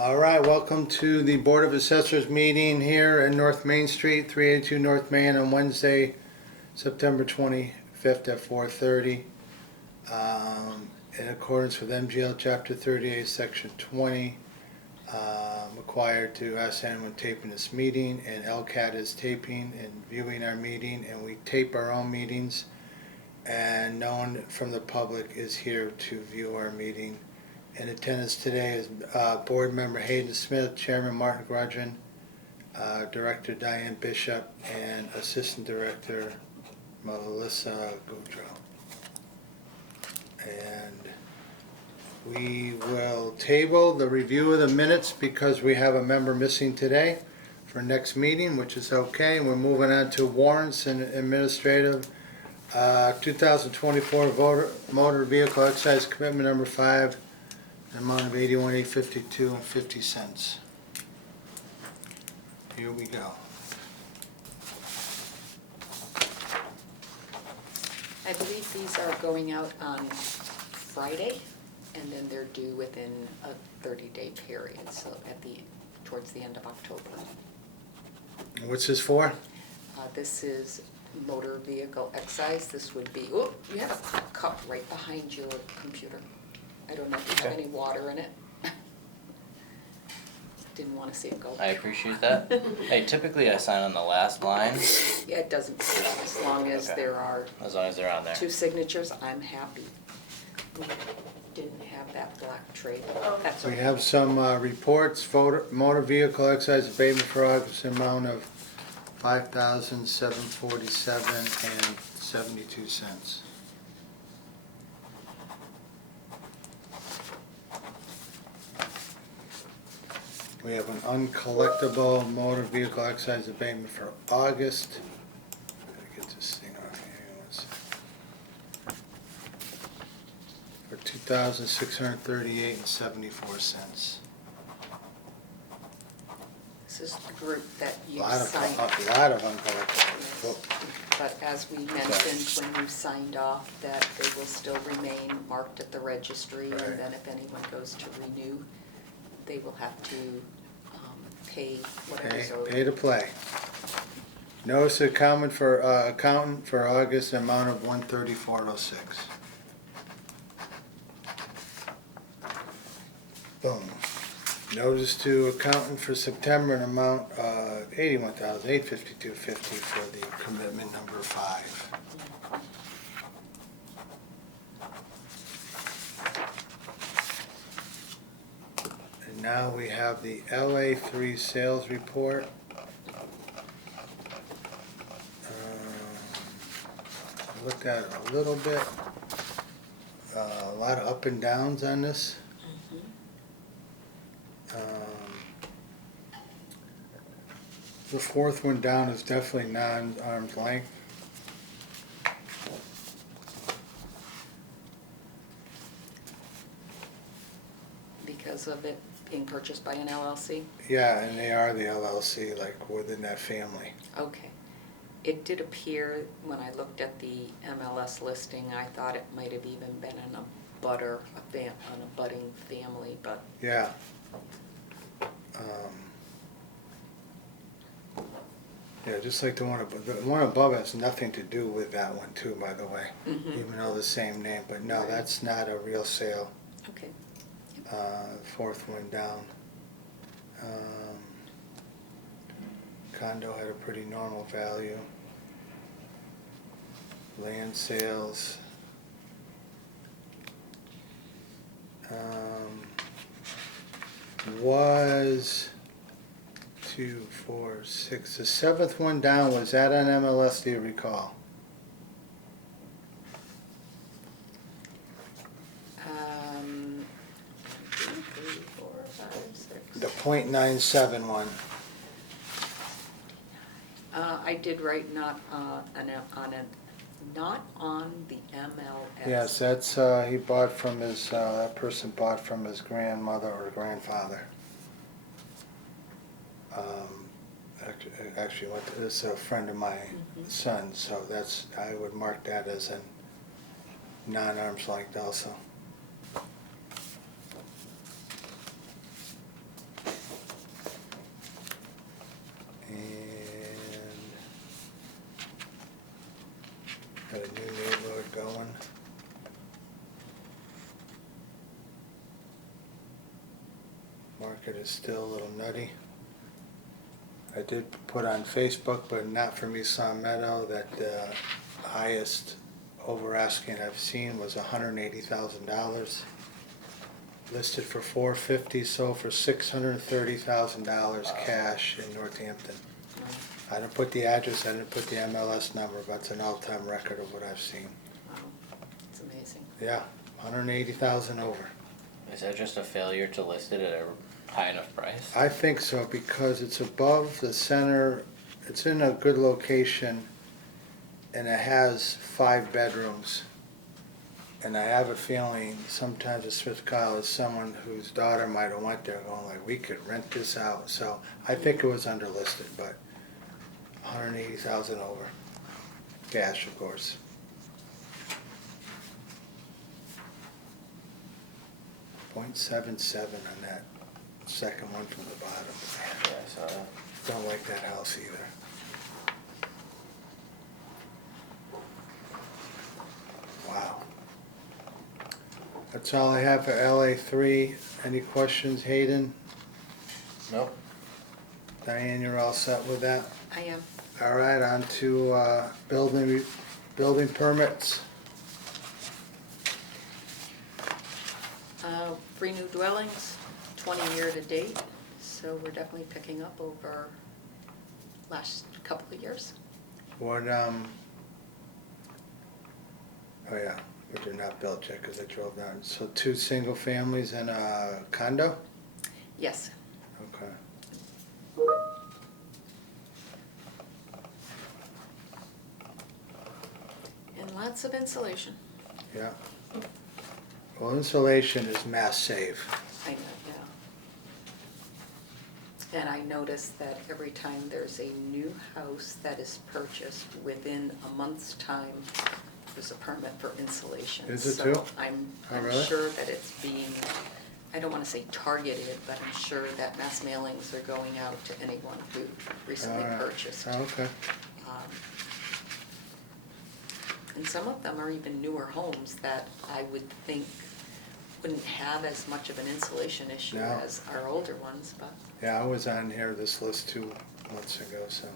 All right, welcome to the Board of Assessors meeting here in North Main Street, 382 North Main on Wednesday, September 25th at 4:30. In accordance with MGL Chapter 38, Section 20, required to ask anyone taping this meeting, and LCAT is taping and viewing our meeting, and we tape our own meetings, and no one from the public is here to view our meeting. In attendance today is Board Member Hayden Smith, Chairman Martin Grudgeon, Director Diane Bishop, and Assistant Director Melissa Goudreau. And we will table the review of the minutes because we have a member missing today for next meeting, which is okay. We're moving on to warrants and administrative. 2024 motor vehicle excise commitment number 5. Amount of $81,852.50. Here we go. I believe these are going out on Friday, and then they're due within a 30-day period, so towards the end of October. What's this for? This is motor vehicle excise. This would be, oh, you have a cup right behind your computer. I don't know if you have any water in it. Didn't want to see it go. I appreciate that. Hey, typically I sign on the last line. Yeah, it doesn't matter. As long as there are As long as they're on there. 2 signatures, I'm happy. We didn't have that black tray. That's We okay. have some reports. Motor vehicle excise abatement for August, amount of $5,747.72. We have an uncollectible motor vehicle excise abatement for August. Gotta get this thing off here. For $2,638.74. This is the group that A you lot signed. of uncollectible. But as we mentioned when you signed off, that they will still remain marked at the registry, Right. and then if anyone goes to renew, they will have to pay whatever's owed. Pay to play. Notice of accountant for August, amount of $134.06. Boom. Notice to accountant for September, an amount of $81,852.50 for the commitment number 5. And now we have the LA3 sales report. I looked at it a little bit. A lot of up and downs on this. The fourth one down is definitely non-arm's length. Because of it being purchased by an LLC? Yeah, and they are the LLC, like within that family. Okay. It did appear, when I looked at the MLS listing, I thought it might have even been an abutting family, but Yeah. Yeah, just like the one above has nothing to do with that one too, by the way. Even though the same name, but no, that's not a real sale. okay. Fourth one down. Condo had a pretty normal value. Land sales. Was 2, 4, 6. The 7th one down, was that on MLS, do you recall? Two, 3, 4, 5, 6. The .97 one. I did write not on the MLS. Yes, that's, he bought from his, that person bought from his grandmother or grandfather. Actually, it's a friend of my son, so that's, I would mark that as a non-arm's length also. market is still a little nutty. I did put on Facebook, but not from East Long Meadow, that the highest over asking I've seen was $180,000. Listed for $450, sold for $630,000 cash in Northampton. I didn't put the address, I didn't put the MLS number, but it's an all-time record of what I've seen. Wow, it's amazing. Yeah, 180,000 over. Is that just a failure to list it at a high enough price? I think so, because it's above the center, it's in a good location, and it has 5 bedrooms. And I have a feeling sometimes at Smith College, someone whose daughter might have went there going like, we could rent this out. So I think it was underlisted, but 180,000 over. Cash, of course. .77 on that second one from the bottom. Yeah, so Don't like that house either. Wow. That's all I have for LA3. Any questions, Hayden? nope. Diane, you're all set with that? I am. All right, on to building permits. 3 new dwellings, 20 year to date, so we're definitely picking up over last couple of years. What, oh yeah, but they're not built yet because I drove down. So 2 single families and a condo? Yes. Okay. And lots of insulation. Yeah. Well, insulation is mass save. I know, yeah. And I noticed that every time there's a new house that is purchased, within a month's time, there's a permit for insulation. Is it too? So I'm really? sure that it's being, I don't want to say targeted, but I'm sure that mass mailings are going out to anyone who recently All right. purchased. Oh, okay. And some of them are even newer homes that I would think wouldn't have as much of an insulation issue No. as our older ones, but Yeah, I was on here, this list 2 months ago, so.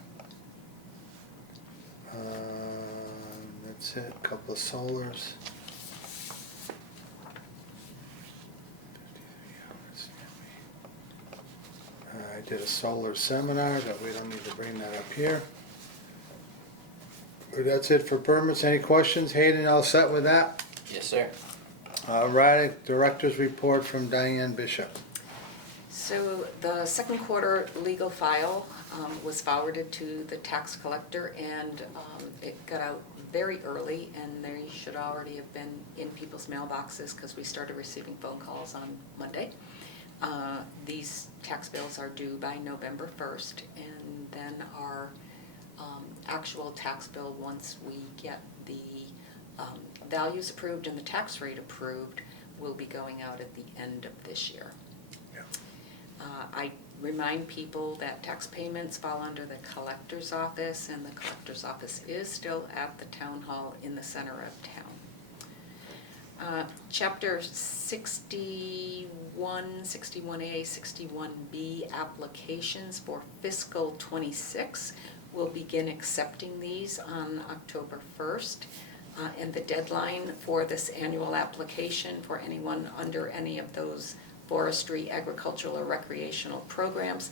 That's it, a couple of solars. 53 hours. I did a solar seminar, but we don't need to bring that up here. But that's it for permits. Any questions? Hayden, all set with that? Yes, sir. All right, director's report from Diane Bishop. So the second quarter legal file was forwarded to the tax collector, and it got out very early, and they should already have been in people's mailboxes because we started receiving phone calls on Monday. These tax bills are due by November 1st, and then our actual tax bill, once we get the values approved and the tax rate approved, will be going out at the end of this year. Yeah. I remind people that tax payments fall under the collector's office, and the collector's office is still at the town hall in the center of town. Chapter 61, 61A, 61B applications for fiscal 26. We'll begin accepting these on October 1st. And the deadline for this annual application for anyone under any of those forestry, agricultural, or recreational programs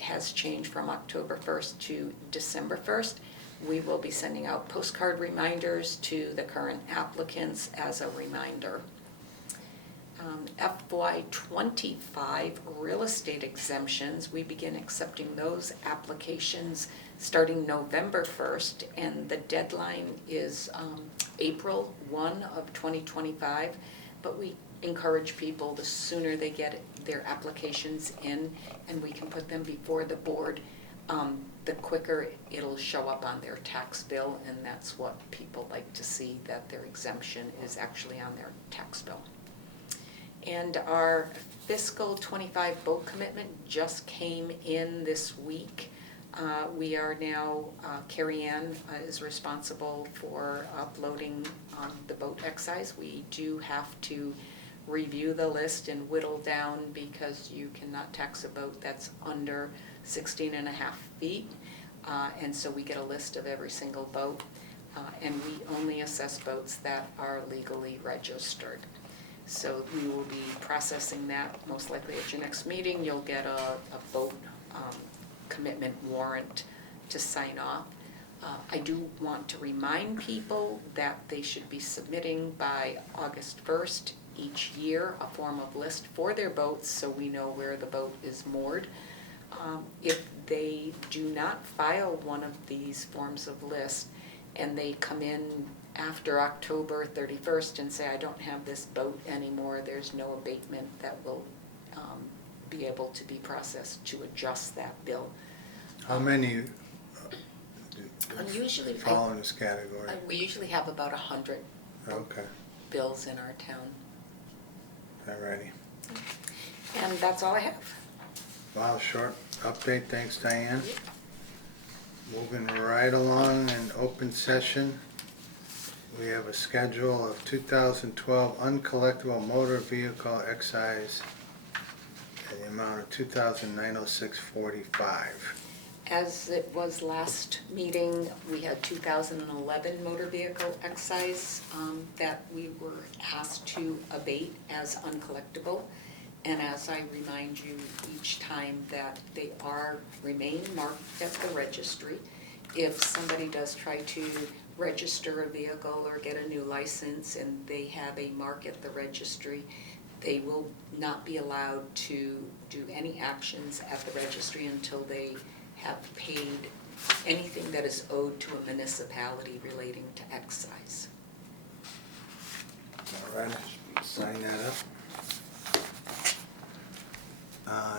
has changed from October 1st to December 1st. We will be sending out postcard reminders to the current applicants as a reminder. FY25 real estate exemptions, we begin accepting those applications starting November 1st, and the deadline is April 1 of 2025, but we encourage people, the sooner they get their applications in and we can put them before the board, the quicker it'll show up on their tax bill, and that's what people like to see, that their exemption is actually on their tax bill. And our fiscal 25 boat commitment just came in this week. We are now, Carrie Ann is responsible for uploading the boat excise. We do have to review the list and whittle down, because you cannot tax a boat that's under 16.5 feet. And so we get a list of every single boat, and we only assess boats that are legally registered. So we will be processing that most likely at your next meeting. You'll get a boat commitment warrant to sign off. I do want to remind people that they should be submitting by August 1st each year a form of list for their boats, so we know where the boat is moored. If they do not file one of these forms of list and they come in after October 31st and say, I don't have this boat anymore, there's no abatement that will be able to be processed to adjust that bill. How many Usually, fall in this category? we usually have about 100 Okay, bills in our town. alrighty. And that's all I have. Wow, short update, thanks Diane. Moving right along in open session, we have a schedule of 2012 uncollectible motor vehicle excise in the amount of $2,906.45. As it was last meeting, we had 2011 motor vehicle excise that we were asked to abate as uncollectible. And as I remind you each time, that they remain marked at the registry. If somebody does try to register a vehicle or get a new license and they have a mark at the registry, they will not be allowed to do any actions at the registry until they have paid anything that is owed to a municipality relating to excise. All right, sign that up.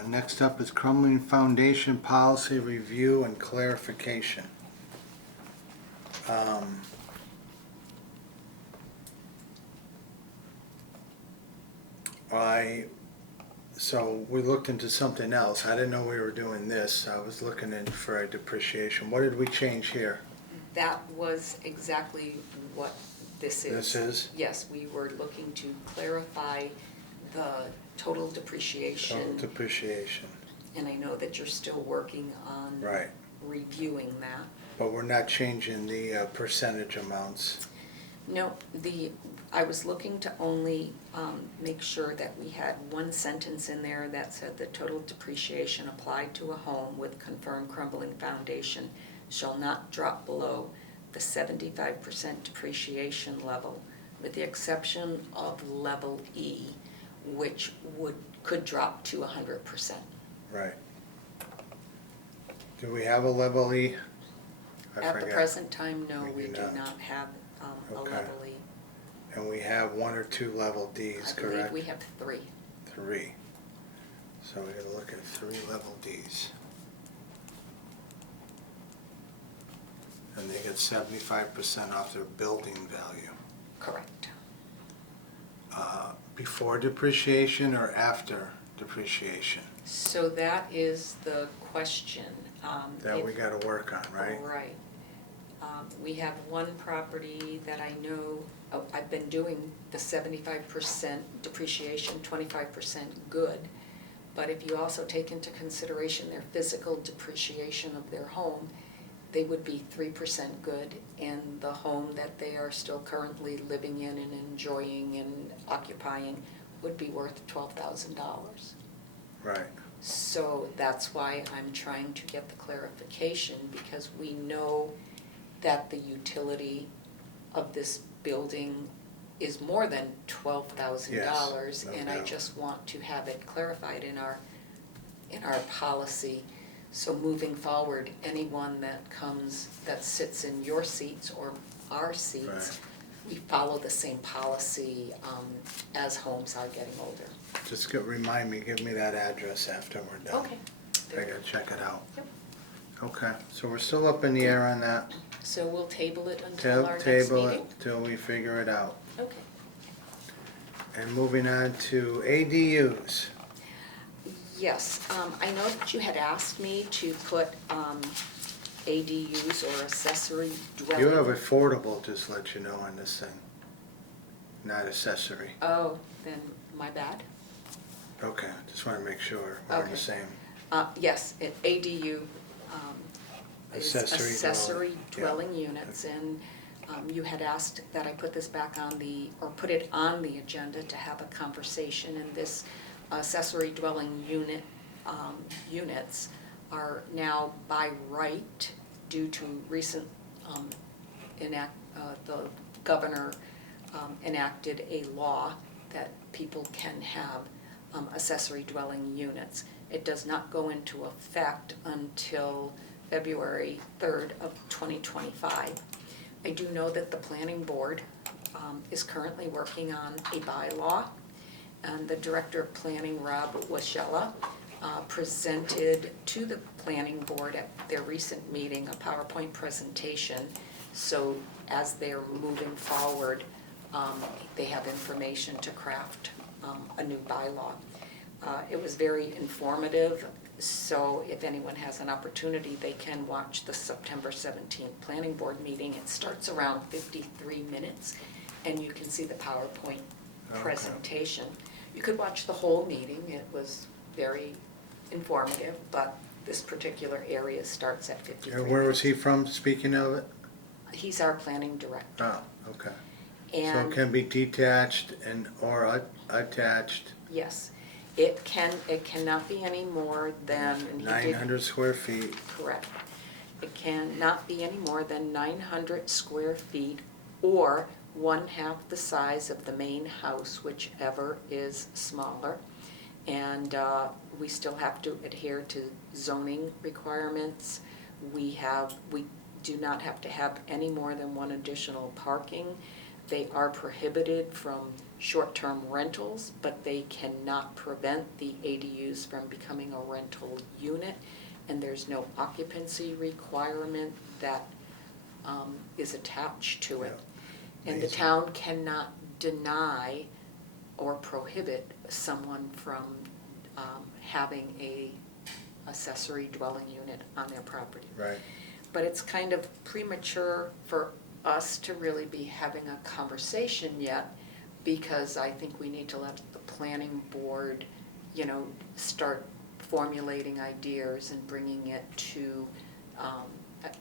Next up is Crumbling Foundation Policy Review and Clarification. So we looked into something else. I didn't know we were doing this. I was looking in for a depreciation. What did we change here? That was exactly what this is. This is? Yes, we were looking to clarify the total depreciation. Total depreciation, And I know that you're still working on right. reviewing that. But we're not changing the percentage amounts. No, I was looking to only make sure that we had one sentence in there that said the total depreciation applied to a home with confirmed crumbling foundation shall not drop below the 75% depreciation level, with the exception of level E, which could drop to 100%. Right. Do we have a level E? I At the forget. present time, no, We we do do not. not have a Okay. level E. And we have one or two level Ds, I believe correct? we have 3. 3. So we gotta look at 3 level Ds. And they get 75% off their building value. Correct. Before depreciation or after depreciation? So that is the question. That we If- gotta work on, right? Right. We have one property that I know, I've been doing the 75% depreciation, 25% good. But if you also take into consideration their physical depreciation of their home, they would be 3% good, and the home that they are still currently living in and enjoying and occupying would be worth $12,000. Right. So that's why I'm trying to get the clarification, because we know that the utility of this building is more than $12,000. Yes, no And I doubt. just want to have it clarified in our policy. So moving forward, anyone that comes, that sits in your seats or our seats, Right. we follow the same policy as homes are getting older. Just remind me, give me that address after we're done. Okay. I gotta check it out. Yep. Okay, so we're still up in the air on that. So we'll table it until our next meeting? Table it till we figure it out. Okay. And moving on to ADUs. Yes, I know that you had asked me to put ADUs or accessory dwelling. You have affordable, just let you know on this thing, not accessory. Oh, then My bad. Okay, just want to make sure we're on Okay. the same. Yes, ADU is Accessory accessory dwelling, dwelling units, and you had asked that I put this back on or put it on the agenda to have a conversation, and this accessory dwelling units are now by right, due to recent the governor enacted a law that people can have accessory dwelling units. It does not go into effect until February 3rd of 2025. I do know that the planning board is currently working on a bylaw, and the director of planning, Rob Waschella, presented to the planning board at their recent meeting a PowerPoint presentation. So as they're moving forward, they have information to craft a new bylaw. It was very informative, so if anyone has an opportunity, they can watch the September 17th planning board meeting. It starts around 53 minutes, and you can see the PowerPoint presentation. You could watch the whole meeting. It was very informative, but this particular area starts at 53 minutes. And where was he from, speaking of it? He's our planning director. Oh, okay. So And it can be detached or attached, yes, it cannot be any more than, and he did 900 square feet. correct. It cannot be any more than 900 square feet or 1/2 the size of the main house, whichever is smaller. And we still have to adhere to zoning requirements. We do not have to have any more than one additional parking. They are prohibited from short-term rentals, but they cannot prevent the ADUs from becoming a rental unit. And there's no occupancy requirement that is attached to it. Yeah. And the Amazing. town cannot deny or prohibit someone from having a accessory dwelling unit on their property. Right. But it's kind of premature for us to really be having a conversation yet, because I think we need to let the planning board, start formulating ideas and bringing it to,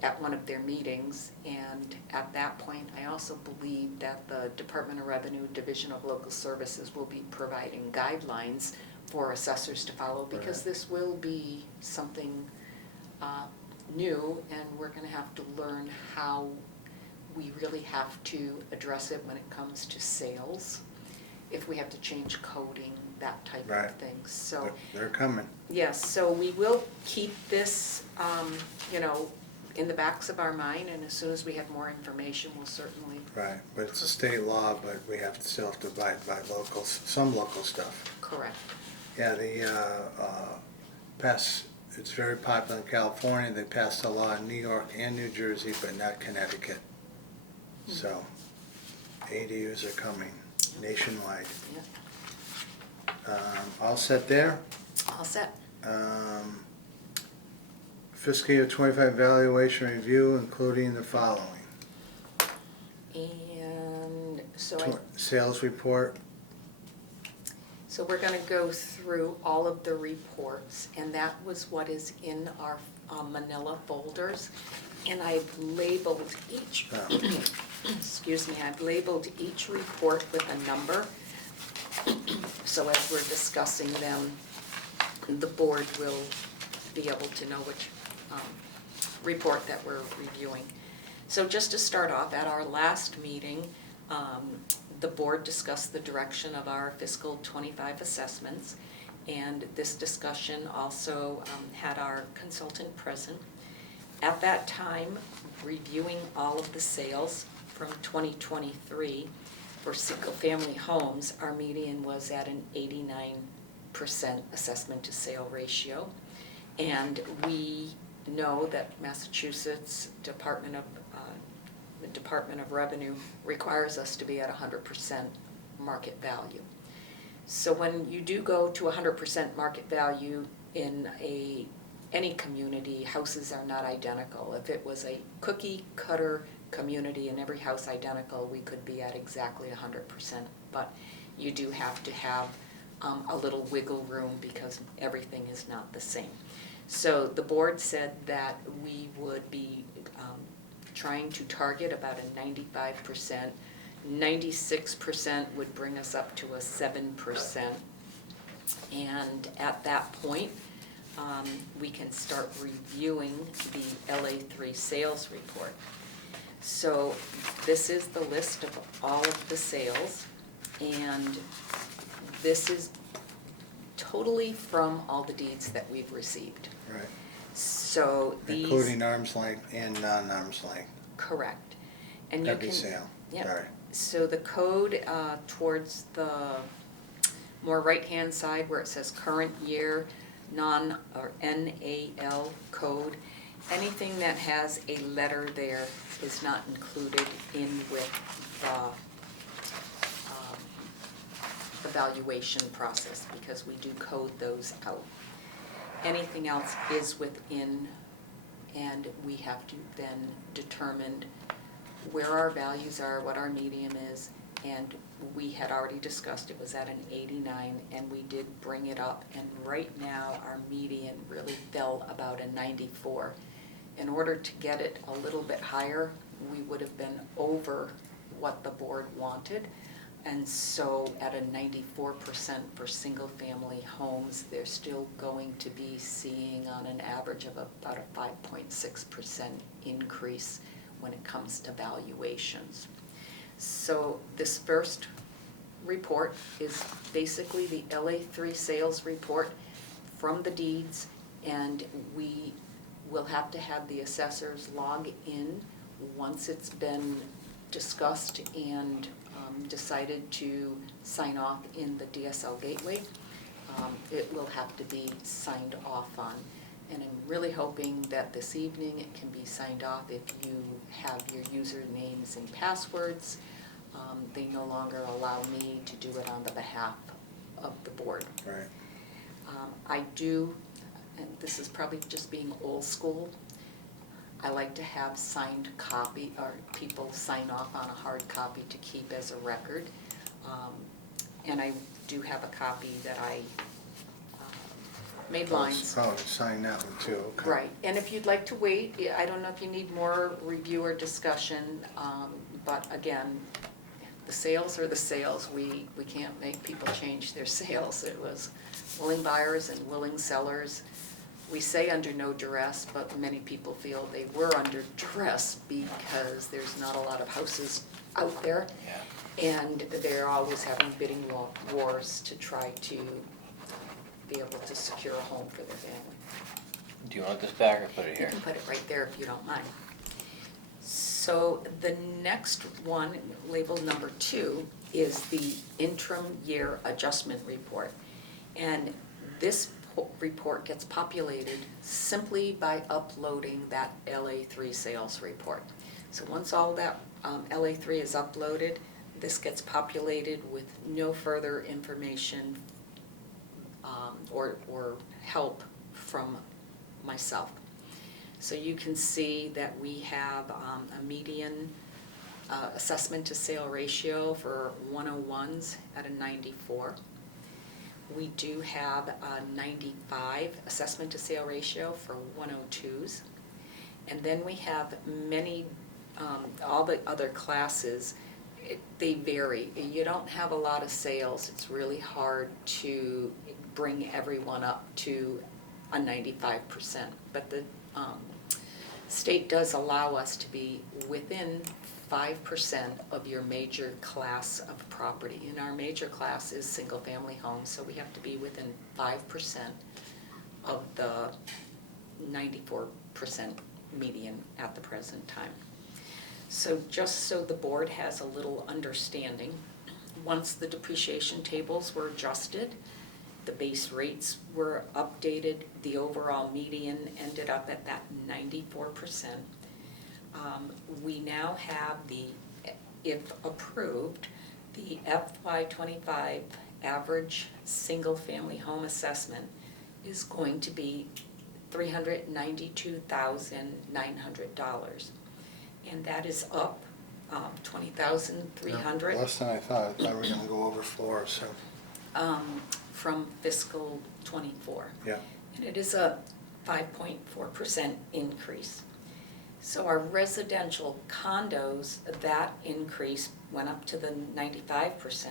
at one of their meetings. And at that point, I also believe that the Department of Revenue, Division of Local Services will be providing guidelines for assessors to follow, because Right. this will be something new, and we're gonna have to learn how we really have to address it when it comes to sales, if we have to change coding, that type Right. of thing. So, They're coming. yes, so we will keep this, in the backs of our mind, and as soon as we have more information, we'll certainly. Right, but it's a state law, but we have to still have to abide by some local stuff. Correct. Yeah, it's very popular in California. They passed a law in New York and New Jersey, but not Connecticut. So ADUs are coming nationwide. Yeah. All set there. All set. Fiscal year 25 valuation review, including the following. And so Sales report. So we're gonna go through all of the reports, and that was what is in our manila folders. And I've labeled each, excuse me, I've labeled each report with a number. So as we're discussing them, the board will be able to know which report that we're reviewing. So just to start off, at our last meeting, the board discussed the direction of our fiscal 25 assessments, and this discussion also had our consultant present. At that time, reviewing all of the sales from 2023 for single-family homes, our median was at an 89% assessment to sale ratio. And we know that Massachusetts Department of Revenue requires us to be at 100% market value. So when you do go to 100% market value in any community, houses are not identical. If it was a cookie cutter community and every house identical, we could be at exactly 100%. But you do have to have a little wiggle room because everything is not the same. So the board said that we would be trying to target about a 95%. 96% would bring us up to a 7%. And at that point, we can start reviewing the LA3 sales report. So this is the list of all of the sales, and this is totally from all the deeds that we've received. Right. So these. Including arm's length and non-arm's length. Correct. And you Every can. sale. Yep. Sorry. So the code towards the more right-hand side where it says current year, or NAL code, anything that has a letter there is not included in with the evaluation process because we do code those out. Anything else is within, and we have to then determine where our values are, what our median is, and we had already discussed it was at an 89, and we did bring it up, and right now our median really fell about a 94. In order to get it a little bit higher, we would have been over what the board wanted, and so at a 94% for single-family homes, they're still going to be seeing on an average of about a 5.6% increase when it comes to valuations. So this first report is basically the LA3 sales report from the deeds, and we will have to have the assessors log in once it's been discussed and decided to sign off in the DSL gateway. It will have to be signed off on. And I'm really hoping that this evening it can be signed off if you have your usernames and passwords. They no longer allow me to do it on the behalf of the board. Right. I do, and this is probably just being old school, I like to have signed copy, or people sign off on a hard copy to keep as a record. And I do have a copy that I made lines. Oh, sign that one too, okay. Right, and if you'd like to wait, I don't know if you need more review or discussion, but again, the sales are the sales. We can't make people change their sales. It was willing buyers and willing sellers. We say under no duress, but many people feel they were under duress because there's not a lot of houses out there. Yeah. And they're always having bidding wars to try to be able to secure a home for their family. Do you want this back or put it You here? can put it right there if you don't mind. So the next one, labeled number 2, is the interim year adjustment report. And this report gets populated simply by uploading that LA3 sales report. So once all that LA3 is uploaded, this gets populated with no further information or help from myself. So you can see that we have a median assessment to sale ratio for 101s at a 94. We do have a 95 assessment to sale ratio for 102s. And then we have many, all the other classes, they vary. You don't have a lot of sales. It's really hard to bring everyone up to a 95%. But the state does allow us to be within 5% of your major class of property. And our major class is single-family homes, so we have to be within 5% of the 94% median at the present time. So just so the board has a little understanding, once the depreciation tables were adjusted, the base rates were updated, the overall median ended up at that 94%. We now have the, if approved, the FY25 average single-family home assessment is going to be $392,900. And that is up $20,300. Less than I thought. I thought we were gonna go over 4, so. from fiscal '24. Yeah. And it is a 5.4% increase. So our residential condos, that increase went up to the 95%,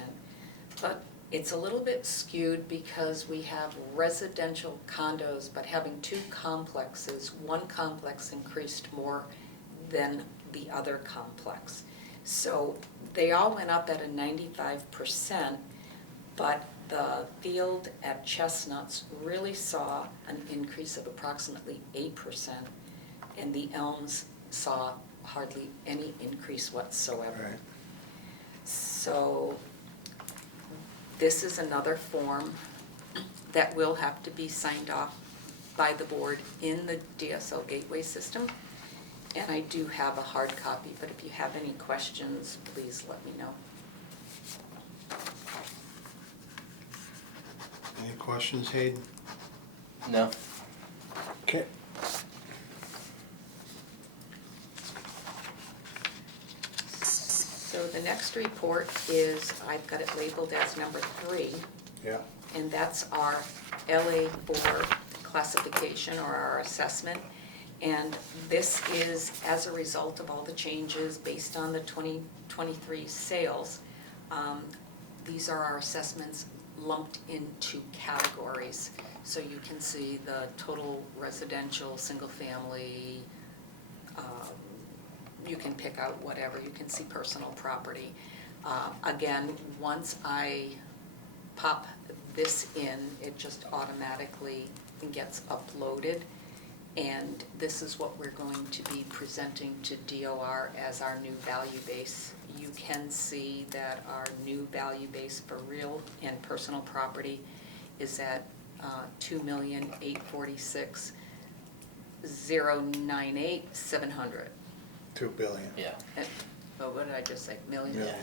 but it's a little bit skewed because we have residential condos, but having two complexes, one complex increased more than the other complex. So they all went up at a 95%, but the field at Chestnuts really saw an increase of approximately 8%, and the Elms saw hardly any increase whatsoever. Right. So this is another form that will have to be signed off by the board in the DSL gateway system. And I do have a hard copy, but if you have any questions, please let me know. Any questions, Hayden? No? Okay. So the next report is, I've got it labeled as number 3, Yeah. and that's our LA4 classification or our assessment. And this is as a result of all the changes based on the 2023 sales. These are our assessments lumped into categories. So you can see the total residential, single family, you can pick out whatever, you can see personal property. Again, once I pop this in, it just automatically gets uploaded. And this is what we're going to be presenting to DOR as our new value base. You can see that our new value base for real and personal property is at $2,846,098,700. 2 billion. Yeah. Oh, what did I just say? Million? Million.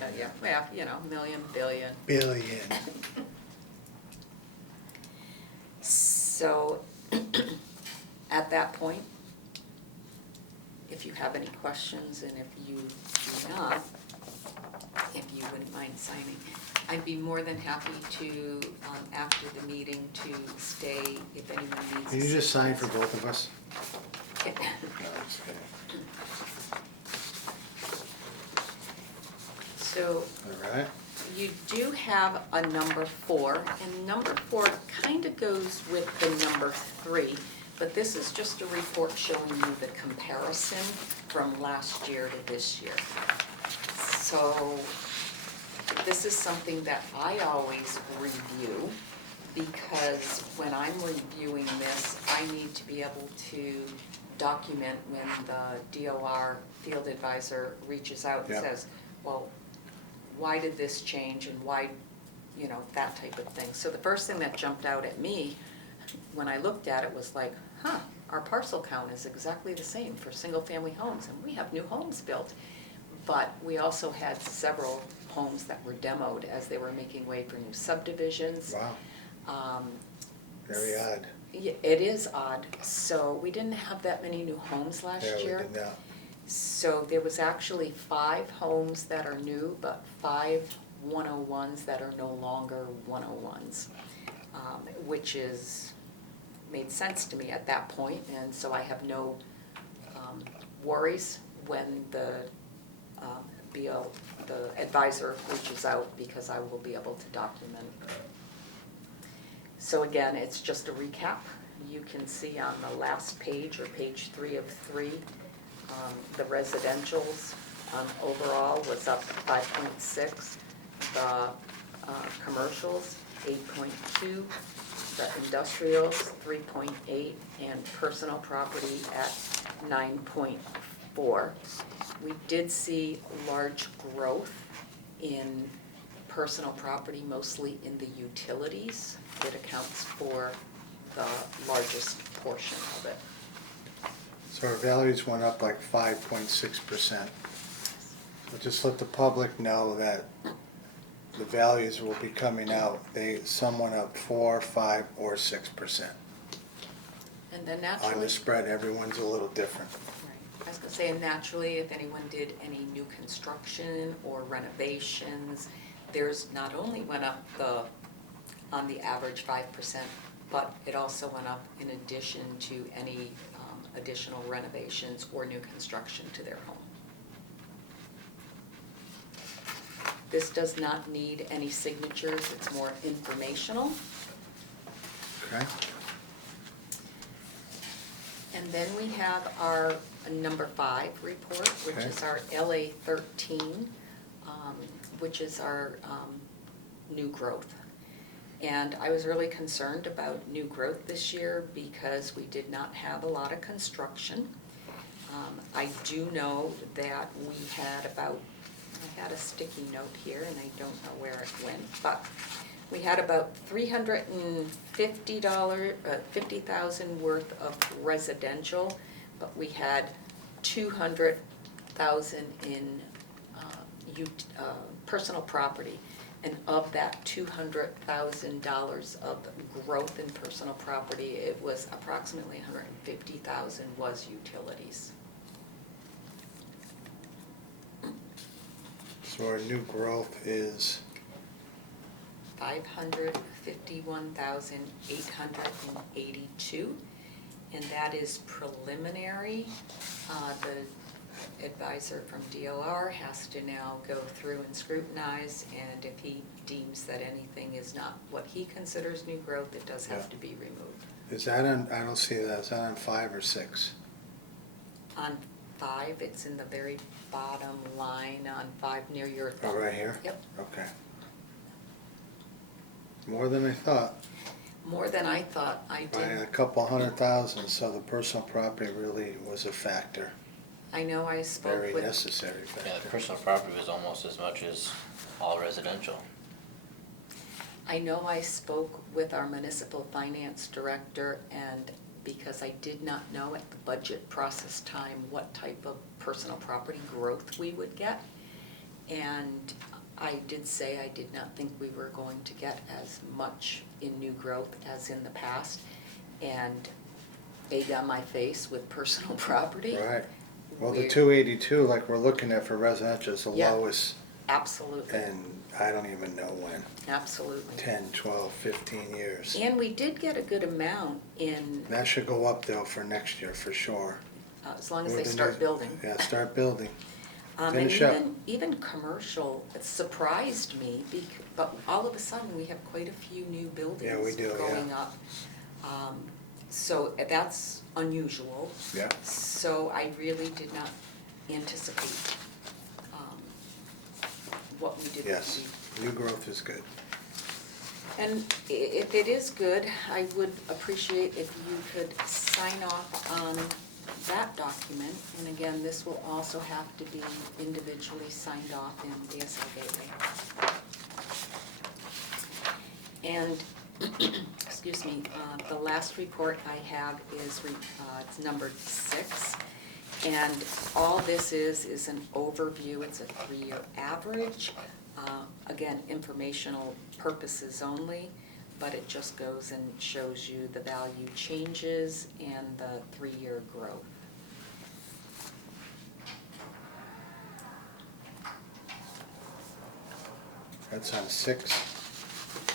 Yeah, you know, million, billion. Billion. So, at that point, if you have any questions, and if you do not, if you wouldn't mind signing, I'd be more than happy to, after the meeting, to stay if anyone needs. Can you just sign for both of us? Okay. No, it's okay. So, All right. you do have a number 4, and number 4 kind of goes with the number 3, but this is just a report showing you the comparison from last year to this year. So this is something that I always review, because when I'm reviewing this, I need to be able to document when the DOR field advisor reaches out and Yeah. says, well, why did this change and why, you know, that type of thing. So the first thing that jumped out at me when I looked at it was like, our parcel count is exactly the same for single-family homes, and we have new homes built. But we also had several homes that were demoed as they were making way for new subdivisions. Wow. Very odd. Yeah, it is odd. So we didn't have that many new homes last Yeah, we year. did not. So there was actually 5 homes that are new, but 5 101s that are no longer 101s, which made sense to me at that point, and so I have no worries when the the advisor reaches out, because I will be able to document. So again, it's just a recap. You can see on the last page, or page 3 of 3, the residentials overall was up 5.6, the commercials 8.2, the industrials 3.8, and personal property at 9.4. We did see large growth in personal property, mostly in the utilities. It accounts for the largest portion of it. So our values went up like 5.6%. But just let the public know that the values will be coming out. Some went up 4, 5, or 6%. And then On naturally, the spread, everyone's a little different. right, I was gonna say, and naturally, if anyone did any new construction or renovations, theirs not only went up the on the average 5%, but it also went up in addition to any additional renovations or new construction to their home. This does not need any signatures, it's more informational. Okay. And then we have our number 5 report, which Okay. is our LA 13, which is our new growth. And I was really concerned about new growth this year because we did not have a lot of construction. I do know that we had about, I had a sticky note here and I don't know where it went, but we had about $50,000 worth of residential, but we had 200,000 in personal property. And of that $200,000 of growth in personal property, it was approximately 150,000 was utilities. So our new growth is, 551,882, and that is preliminary. The advisor from DOR has to now go through and scrutinize, and if he deems that anything is not what he considers new growth, it does have to be removed. is that on, I don't see that, is that on 5 or 6? On 5, it's in the very bottom line on 5 near your thumb. Oh, right here? Yep. Okay. More than I thought, More than I thought I by a did. couple 100,000, so the personal property really was a factor, I know I spoke very with, necessary Yeah, the factor. personal property was almost as much as all residential. I know I spoke with our municipal finance director, and because I did not know at the budget process time what type of personal property growth we would get. And I did say I did not think we were going to get as much in new growth as in the past. And egg on my face with personal property. Right, well, the We're- 282, like we're looking at for residential, is the Yeah. lowest, Absolutely, and I don't even know when, absolutely. 10, 12, 15 years. And we did get a good amount in, That should go up though for next year, for sure. as long as With they the start new- building. Yeah, start building. And Finish up. even commercial, it surprised me, but all of a sudden, we have quite a few new buildings Yeah, we do, yeah. going up. So that's unusual. Yeah. So I really did not anticipate what we did Yes, see. new growth is good. And if it is good, I would appreciate if you could sign off on that document. And again, this will also have to be individually signed off in DSL Gateway. And, excuse me, the last report I have is, it's numbered 6. And all this is an overview, it's a 3-year average. Again, informational purposes only, but it just goes and shows you the value changes and the 3-year growth. That's on 6.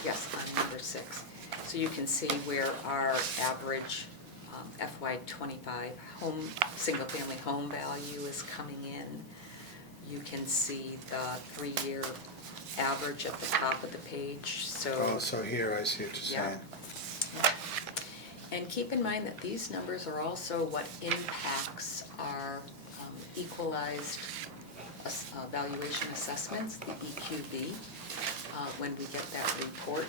Yes, on number 6. So you can see where our average FY '25 home, single-family home value is coming in. You can see the 3-year average at the top of the page, so. Oh, so here, I see what you're Yeah. saying. And keep in mind that these numbers are also what impacts our equalized valuation assessments, the EQV, when we get that report.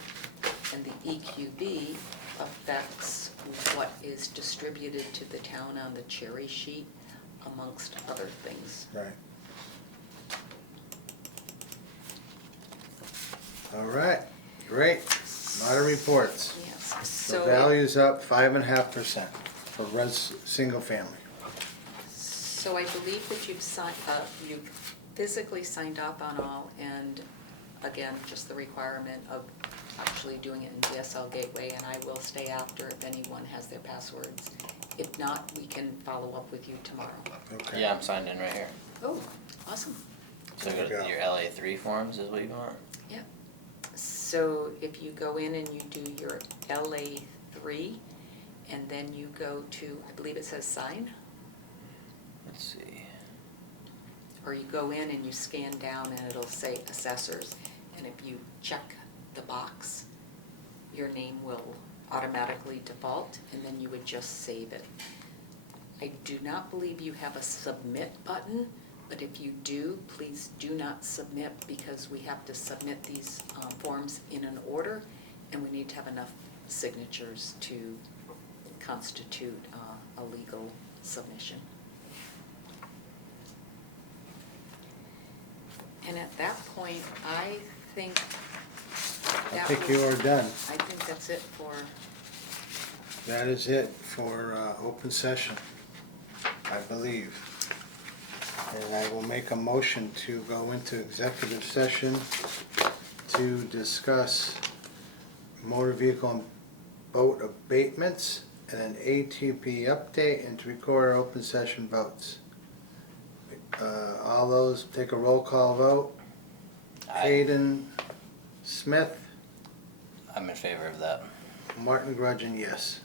And the EQV affects what is distributed to the town on the cherry sheet, amongst other things. Right. All right, great, a lot of reports. Yes, The so. value's up 5.5% for single family. So I believe that you've physically signed up on all, and again, just the requirement of actually doing it in DSL Gateway, and I will stay after if anyone has their passwords. If not, we can follow up with you tomorrow. Okay. Yeah, I'm signed in right here. Oh, awesome. So There you go to go. your LA3 forms is what you want? Yeah. So if you go in and you do your LA3, and then you go to, I believe it says sign, Let's see. or you go in and you scan down and it'll say assessors, and if you check the box, your name will automatically default, and then you would just save it. I do not believe you have a submit button, but if you do, please do not submit, because we have to submit these forms in an order, and we need to have enough signatures to constitute a legal submission. And at that point, I think I think you are done. I think that's it for, That is it for open session, I believe. And I will make a motion to go into executive session to discuss motor vehicle and boat abatements and an ATP update, and to record our open session votes. All those, take a roll call vote. Hayden Smith, I'm in favor of that. Martin Grudgeon, yes.